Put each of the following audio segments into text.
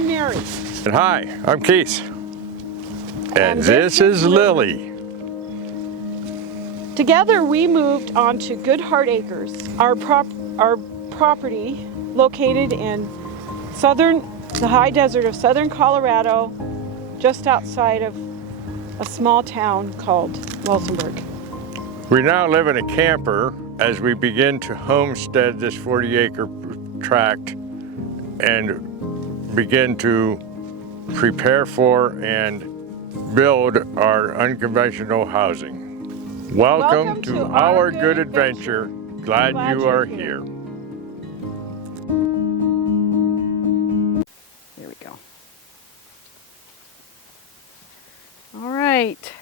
I'm Mary. And hi, I'm Keith. And this is Lily. Together we moved onto Good Heart Acres, our property located in the high desert of southern Colorado, just outside of a small town called Walsenburg. We now live in a camper as we begin to homestead this 40-acre tract and begin to prepare for and build our unconventional housing. Welcome to our good adventure. Glad you are here. There we go. All right.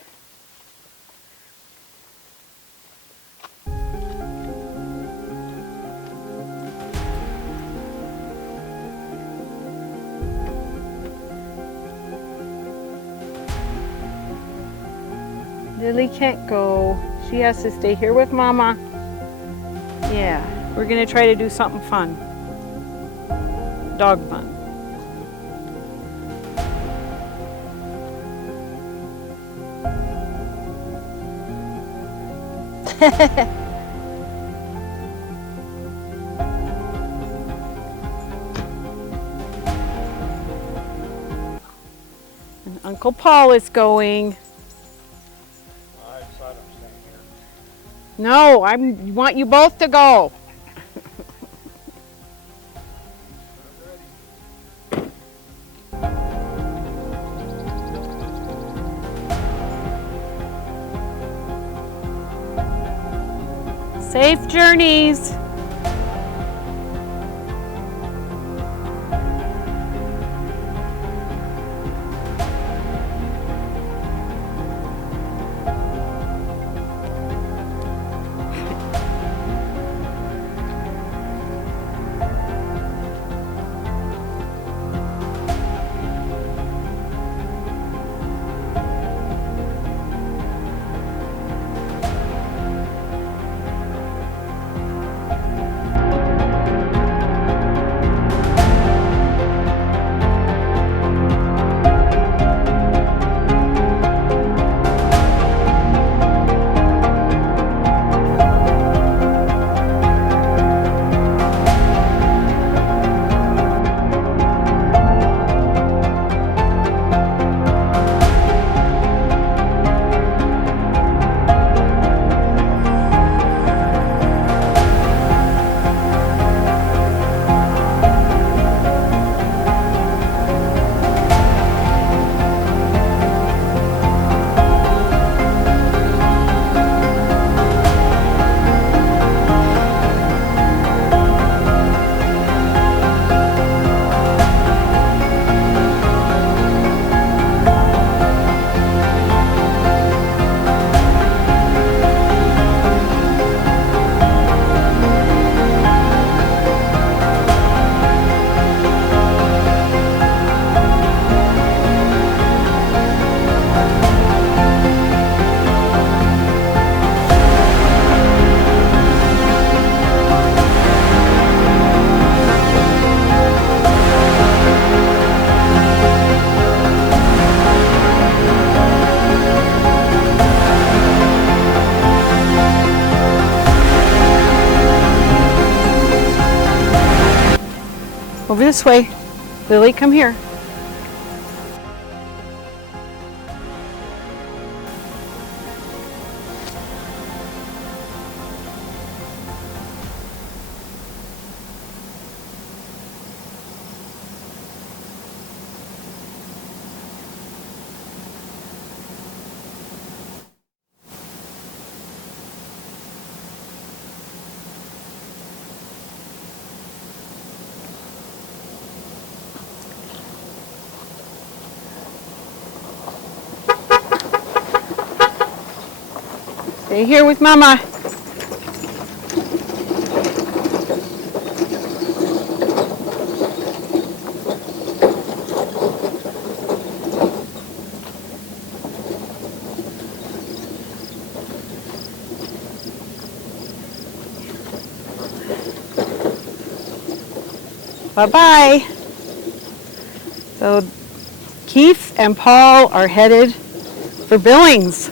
Lily can't go. She has to stay here with Mama. Yeah, we're gonna try to do something fun. Dog fun. And Uncle Paul is going. No, I want you both to go. Safe journeys. Over this way. Lily, come here. Stay here with Mama. Bye-bye. So Keith and Paul are headed for Billings.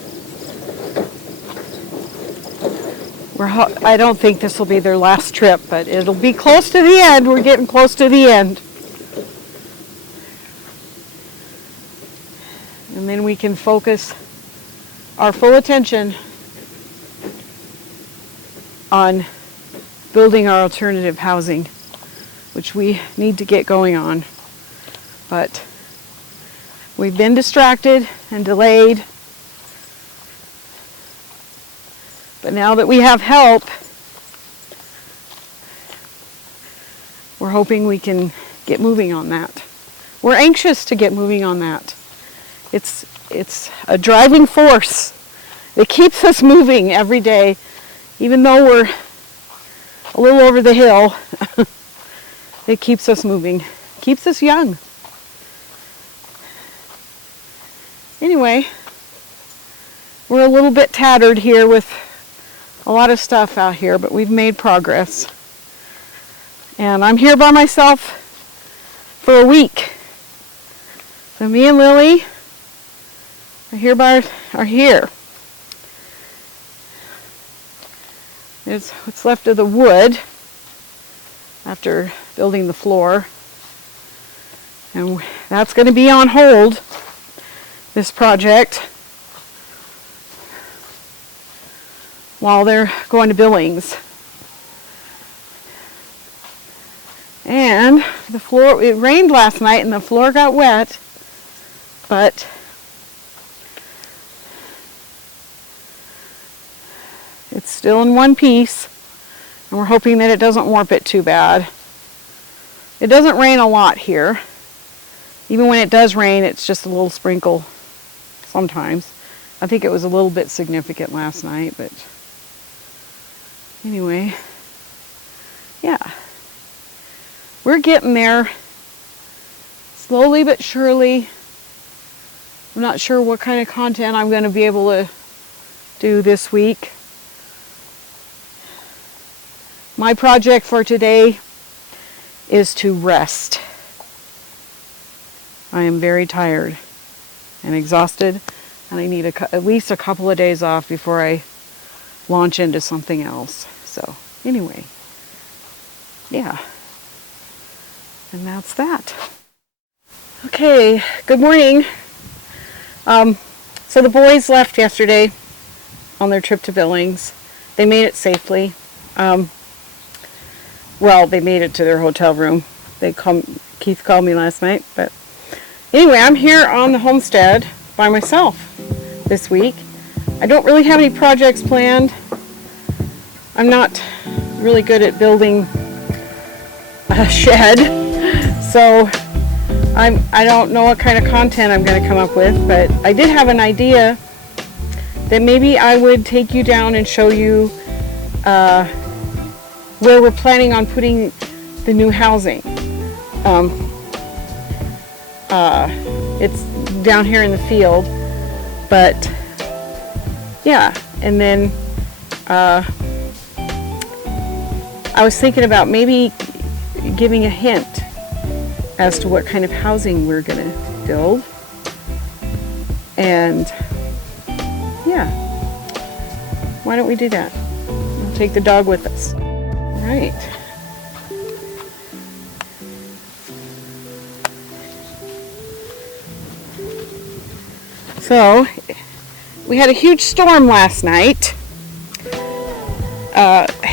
I don't think this will be their last trip, but it'll be close to the end. We're getting close to the end. And then we can focus our full attention on building our alternative housing, which we need to get going on. But we've been distracted and delayed. But now that we have help, we're hoping we can get moving on that. We're anxious to get moving on that. It's a driving force. It keeps us moving every day, even though we're a little over the hill. It keeps us moving, keeps us young. Anyway, we're a little bit tattered here with a lot of stuff out here, but we've made progress. And I'm here by myself for a week. So me and Lily are here. There's what's left of the wood after building the floor. And that's going to be on hold, this project, while they're going to Billings. And the floor, it rained last night and the floor got wet, but it's still in one piece, and we're hoping that it doesn't warp it too bad. It doesn't rain a lot here. Even when it does rain, it's just a little sprinkle sometimes. I think it was a little bit significant last night, but anyway, yeah. We're getting there, slowly but surely. I'm not sure what kind of content I'm going to be able to do this week. My project for today is to rest. I am very tired and exhausted, and I need at least a couple of days off before I launch into something else. So anyway, yeah. And that's that. Okay, good morning. So the boys left yesterday on their trip to Billings. They made it safely. Well, they made it to their hotel room. Keith called me last night, but anyway, I'm here on the homestead by myself this week. I don't really have any projects planned. I'm not really good at building a shed, so I don't know what kind of content I'm going to come up with, but I did have an idea that maybe I would take you down and show you where we're planning on putting the new housing. It's down here in the field, but yeah, and then I was thinking about maybe giving a hint as to what kind of housing we're going to build. And yeah, why don't we do that? We'll take the dog with us. All right. So, we had a huge storm last night.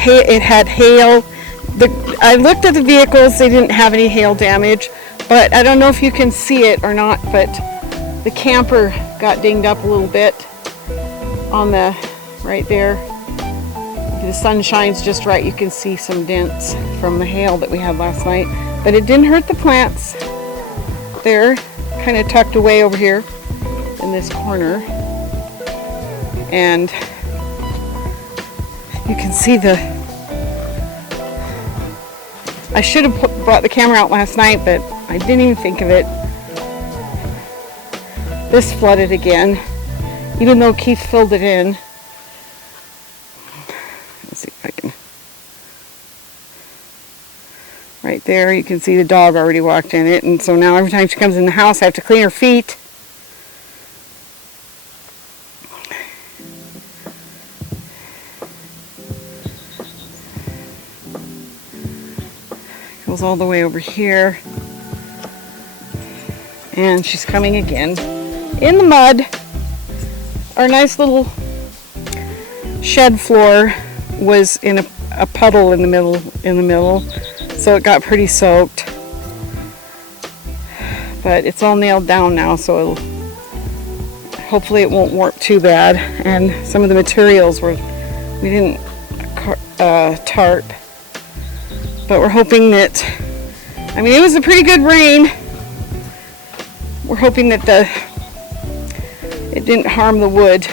It had hail. I looked at the vehicles, they didn't have any hail damage, but I don't know if you can see it or not, but the camper got dinged up a little bit on right there. The sun shines just right, you can see some dents from the hail that we had last night, but it didn't hurt the plants. They're kind of tucked away over here in this corner, and you can see I should have brought the camera out last night, but I didn't even think of it. This flooded again, even though Keith filled it in. Let's see if I can. Right there, you can see the dog already walked in it, and so now every time she comes in the house, I have to clean her feet. Goes all the way over here. And she's coming again. In the mud. Our nice little shed floor was in a puddle in the middle, so it got pretty soaked. But it's all nailed down now, so hopefully it won't warp too bad. And some of the materials we didn't tarp, but we're hoping that, I mean, it was a pretty good rain. We're hoping that it didn't harm the wood,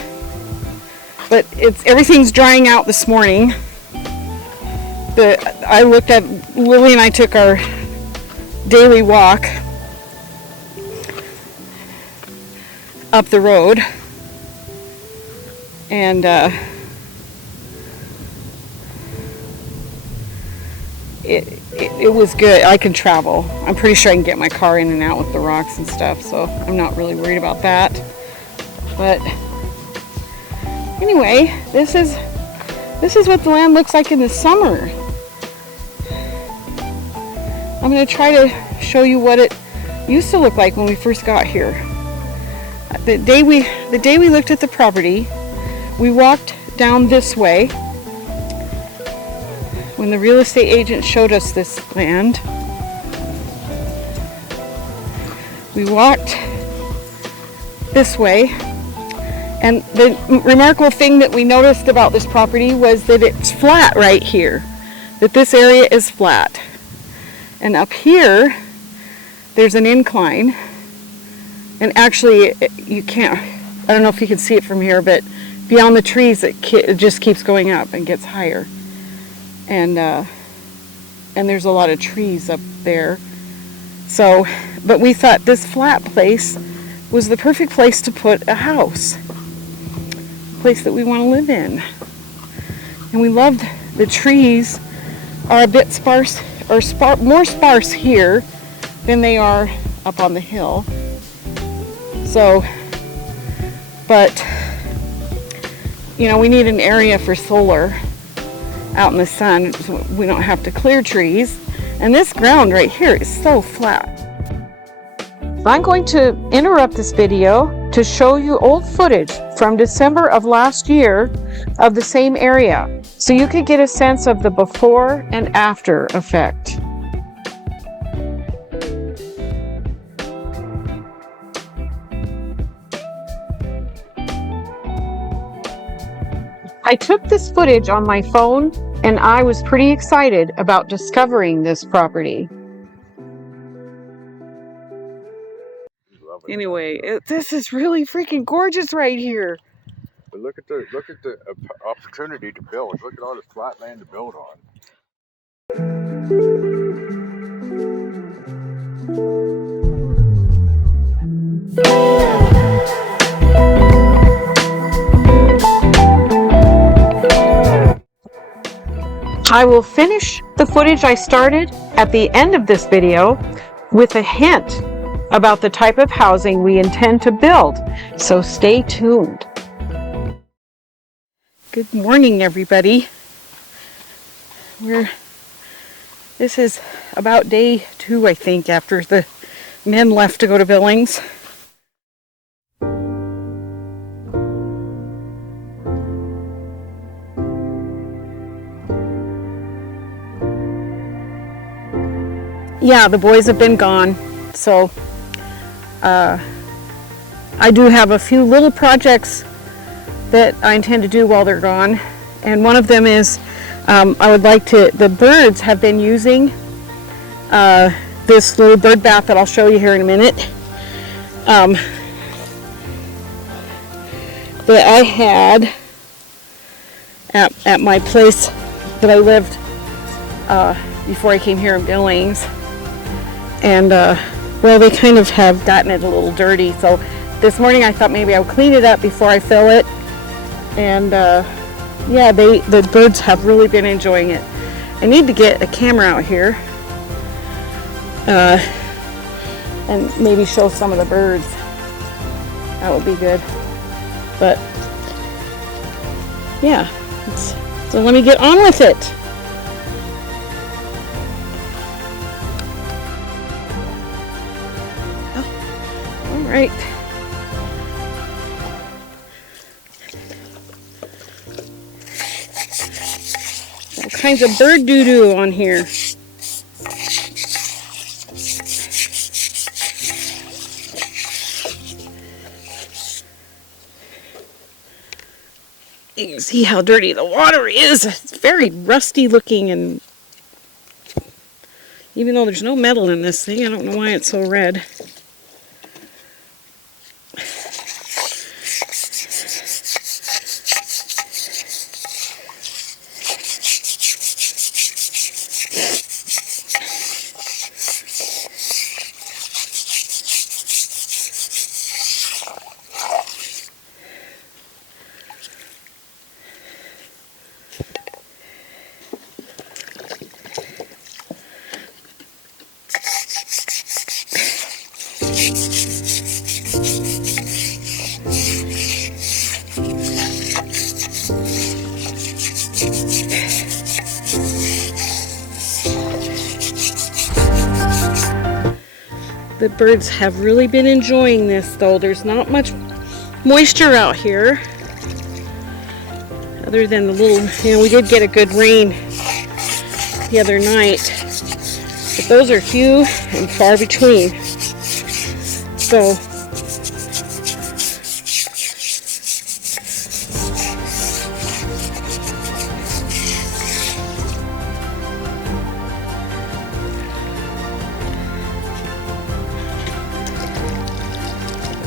but everything's drying out this morning. Lily and I took our daily walk up the road, and it was good. I can travel. I'm pretty sure I can get my car in and out with the rocks and stuff, so I'm not really worried about that. But anyway, this is what the land looks like in the summer. I'm going to try to show you what it used to look like when we first got here. The day we looked at the property, we walked down this way when the real estate agent showed us this land. We walked this way, and the remarkable thing that we noticed about this property was that it's flat right here, that this area is flat. And up here, there's an incline, and actually you can't, I don't know if you can see it from here, but beyond the trees it just keeps going up and gets higher. And there's a lot of trees up there. So, but we thought this flat place was the perfect place to put a house. A place that we want to live in. And we loved the trees are a bit sparse, or more sparse here than they are up on the hill. So, but, you know, we need an area for solar out in the sun, so we don't have to clear trees. And this ground right here is so flat. I'm going to interrupt this video to show you old footage from December of last year of the same area, so you could get a sense of the before and after effect. I took this footage on my phone, and I was pretty excited about discovering this property. Anyway, this is really freaking gorgeous right here. But look at the opportunity to build. Look at all this flat land to build on. I will finish the footage I started at the end of this video with a hint about the type of housing we intend to build, so stay tuned. Good morning, everybody. This is about day 2, I think, after the men left to go to Billings. Yeah, the boys have been gone, so I do have a few little projects that I intend to do while they're gone, and one of them is the birds have been using this little bird bath that I'll show you here in a minute, that I had at my place that I lived before I came here in Billings. And well, they kind of have gotten it a little dirty, so this morning I thought maybe I'll clean it up before I fill it. And yeah, the birds have really been enjoying it. I need to get a camera out here and maybe show some of the birds. That would be good. But yeah, so let me get on with it. Oh, all right. All kinds of bird doo-doo on here. You can see how dirty the water is. It's very rusty looking, and even though there's no metal in this thing, I don't know why it's so red. The birds have really been enjoying this, though. There's not much moisture out here, other than the little, we did get a good rain the other night, but those are few and far between. So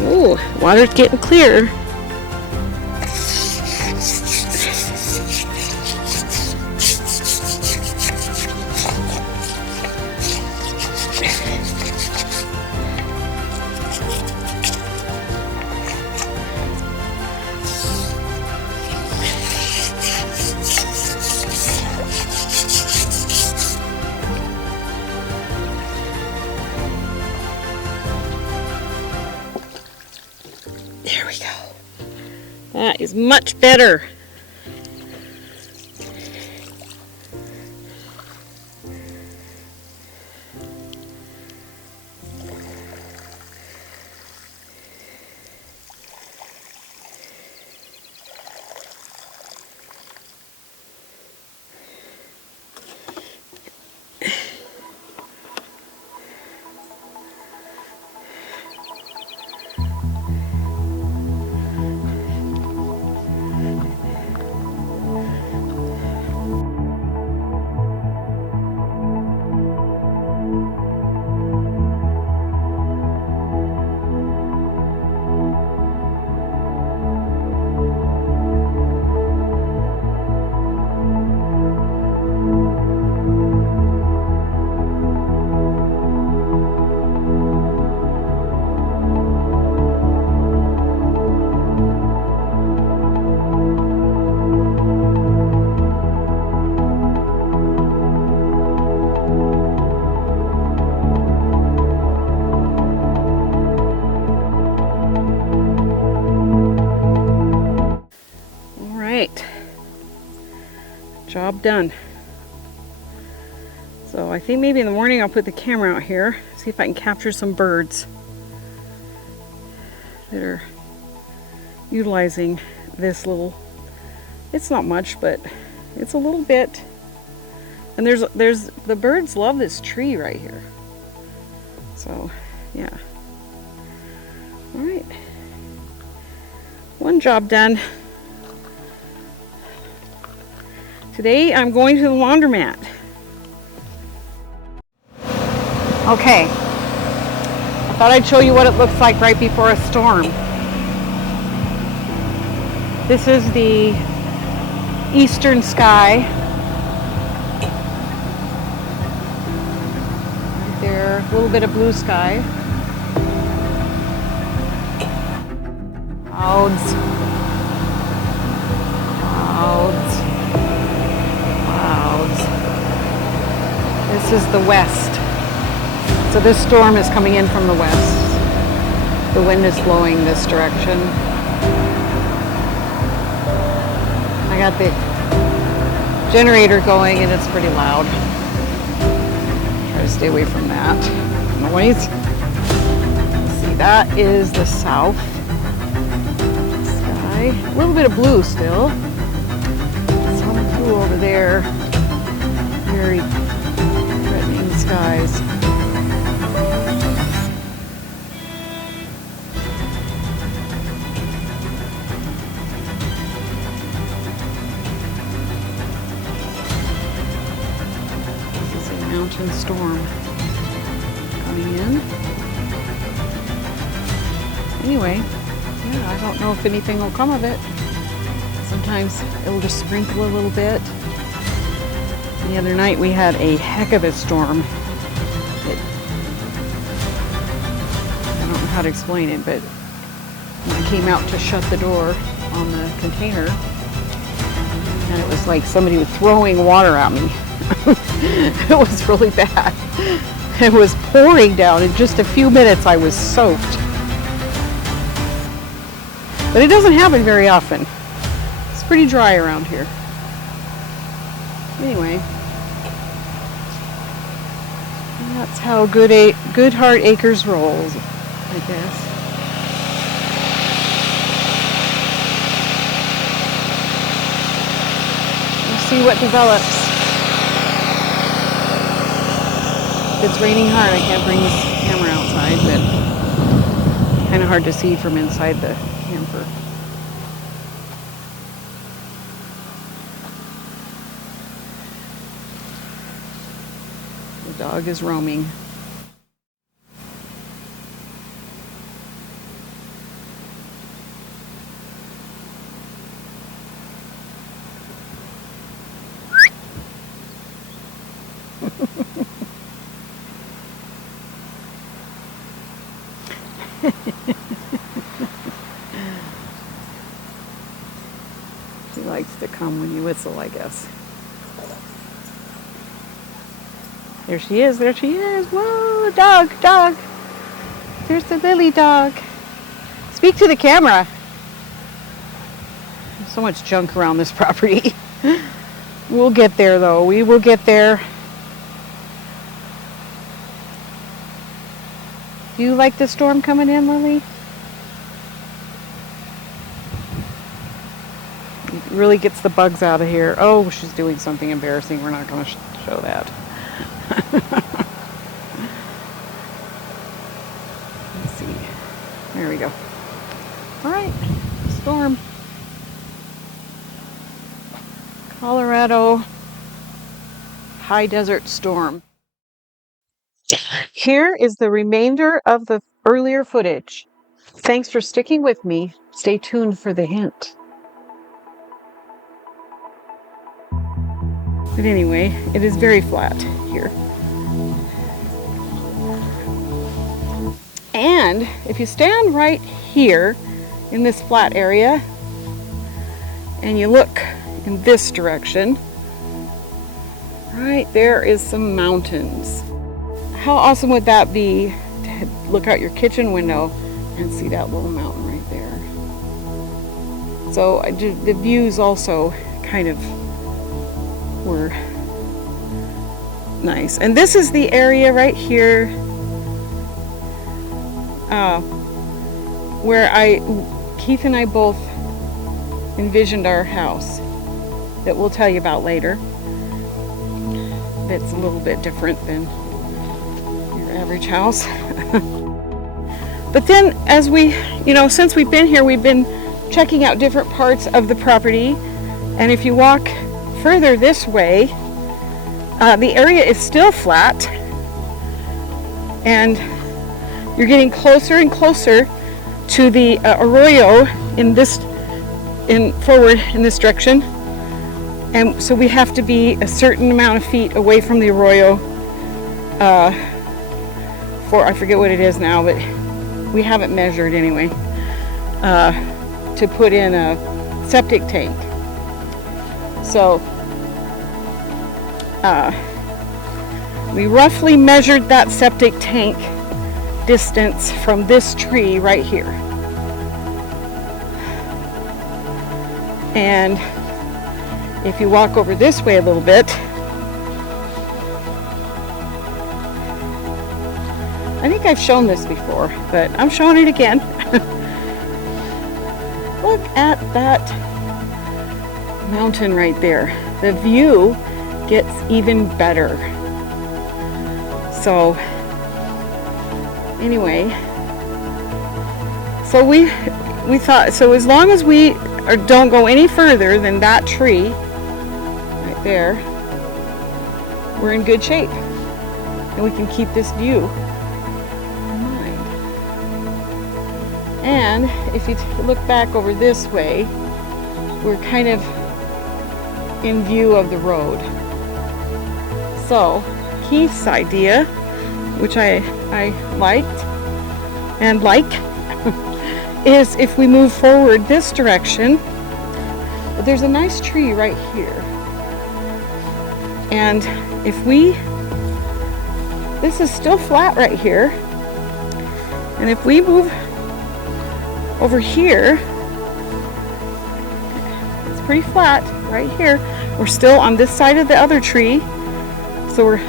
ooh, water's getting clear. There we go. That is much better. Job done. So I think maybe in the morning I'll put the camera out here, see if I can capture some birds that are utilizing this little, it's not much, but it's a little bit. And there's the birds love this tree right here. So yeah. All right. One job done. Today I'm going to the laundromat. Okay, I thought I'd show you what it looks like right before a storm. This is the eastern sky. Right there, a little bit of blue sky. Clouds. Clouds. Clouds. This is the west. So this storm is coming in from the west. The wind is blowing this direction. I got the generator going and it's pretty loud. Try to stay away from that noise. Let's see, that is the south sky. A little bit of blue still. Some blue over there. Very threatening skies. Mountain storm coming in. Anyway, yeah, I don't know if anything will come of it. Sometimes it'll just sprinkle a little bit. The other night we had a heck of a storm. I don't know how to explain it, but when I came out to shut the door on the container, and it was like somebody was throwing water at me. It was really bad. It was pouring down. In just a few minutes I was soaked. But it doesn't happen very often. It's pretty dry around here. Anyway, that's how Good Heart Acres rolls, I guess. We'll see what develops. If it's raining hard, I can't bring this camera outside, but kind of hard to see from inside the camper. The dog is roaming. She likes to come when you whistle, I guess. There she is, there she is. Whoa, dog, dog. There's the Lily dog. Speak to the camera. There's so much junk around this property. We'll get there though, we will get there. Do you like the storm coming in, Lily? It really gets the bugs out of here. Oh, she's doing something embarrassing. We're not going to show that. Let's see. There we go. All right, storm. Colorado high desert storm. Here is the remainder of the earlier footage. Thanks for sticking with me. Stay tuned for the hint. But anyway, it is very flat here. And if you stand right here in this flat area and you look in this direction, right there is some mountains. How awesome would that be to look out your kitchen window and see that little mountain right there? So the views also kind of were nice. And this is the area right here where Keith and I both envisioned our house that we'll tell you about later. That's a little bit different than average house. But then as we, since we've been here, we've been checking out different parts of the property. And if you walk further this way, the area is still flat. And you're getting closer and closer to the arroyo forward in this direction. And so we have to be a certain amount of feet away from the arroyo I forget what it is now, but we haven't measured anyway, to put in a septic tank. So We roughly measured that septic tank distance from this tree right here. And if you walk over this way a little bit, I think I've shown this before, but I'm showing it again. Look at that mountain right there. The view gets even better. So anyway, so we thought, so as long as we don't go any further than that tree right there, we're in good shape, and we can keep this view in mind. And if you look back over this way, we're kind of in view of the road. So Keith's idea, which I liked and like, is if we move forward this direction, there's a nice tree right here. And if this is still flat right here, and if we move over here, it's pretty flat right here. We're still on this side of the other tree, so we're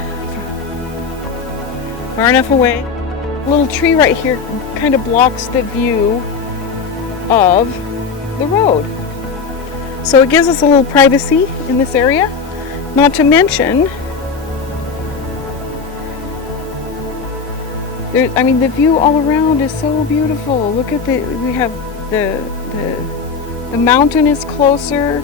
far enough away. A little tree right here kind of blocks the view of the road. So it gives us a little privacy in this area. Not to mention, the view all around is so beautiful. Look at we have the mountain is closer.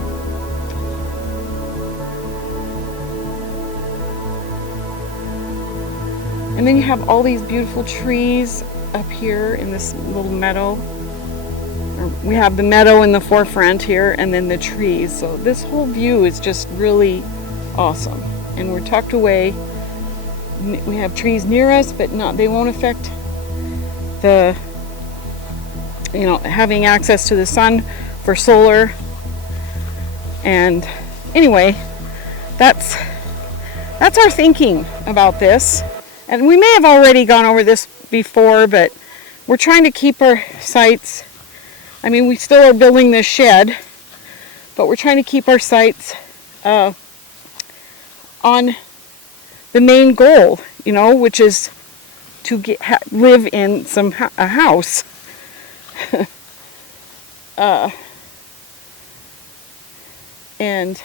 And then you have all these beautiful trees up here in this little meadow. We have the meadow in the forefront here, and then the trees. So this whole view is just really awesome. And we're tucked away. We have trees near us, but they won't affect the, having access to the sun for solar. And anyway, that's our thinking about this. And we may have already gone over this before, but we're trying to keep our sights. We still are building this shed, but we're trying to keep our sights on the main goal, which is to live in a house. And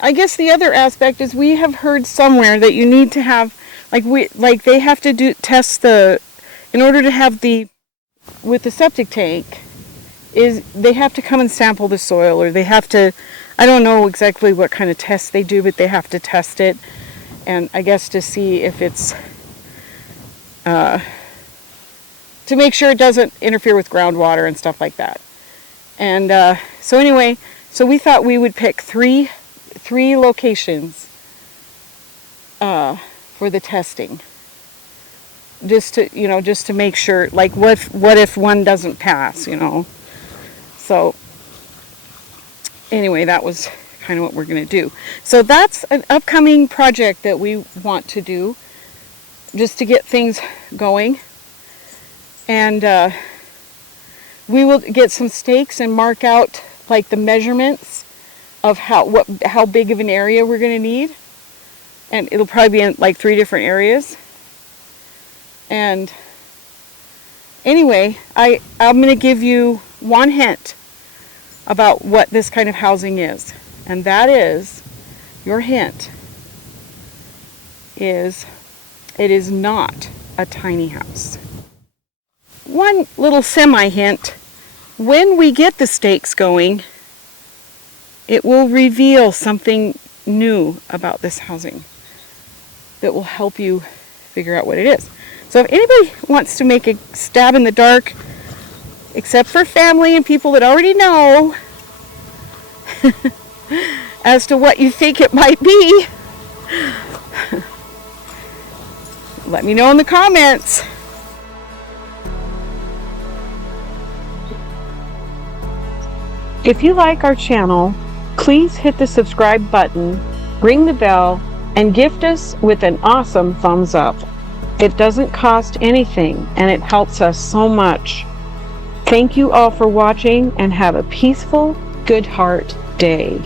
I guess the other aspect is we have heard somewhere that you need to have, they have to test in order to have with the septic tank, is they have to come and sample the soil, or they have to, I don't know exactly what kind of test they do, but they have to test it, and I guess to see if it's, to make sure it doesn't interfere with groundwater and stuff like that. And so anyway, so we thought we would pick three locations for the testing, just to make sure, what if one doesn't pass, So anyway, that was kind of what we're going to do. So that's an upcoming project that we want to do, just to get things going. And we will get some stakes and mark out the measurements of how big of an area we're going to need. And it'll probably be in 3 different areas. And anyway, I'm going to give you one hint about what this kind of housing is. And that is, your hint is, it is not a tiny house. One little semi-hint, when we get the stakes going, it will reveal something new about this housing that will help you figure out what it is. So if anybody wants to make a stab in the dark, except for family and people that already know, as to what you think it might be, let me know in the comments. If you like our channel, please hit the subscribe button, ring the bell, and gift us with an awesome thumbs up. It doesn't cost anything and it helps us so much. Thank you all for watching and have a peaceful, good heart day.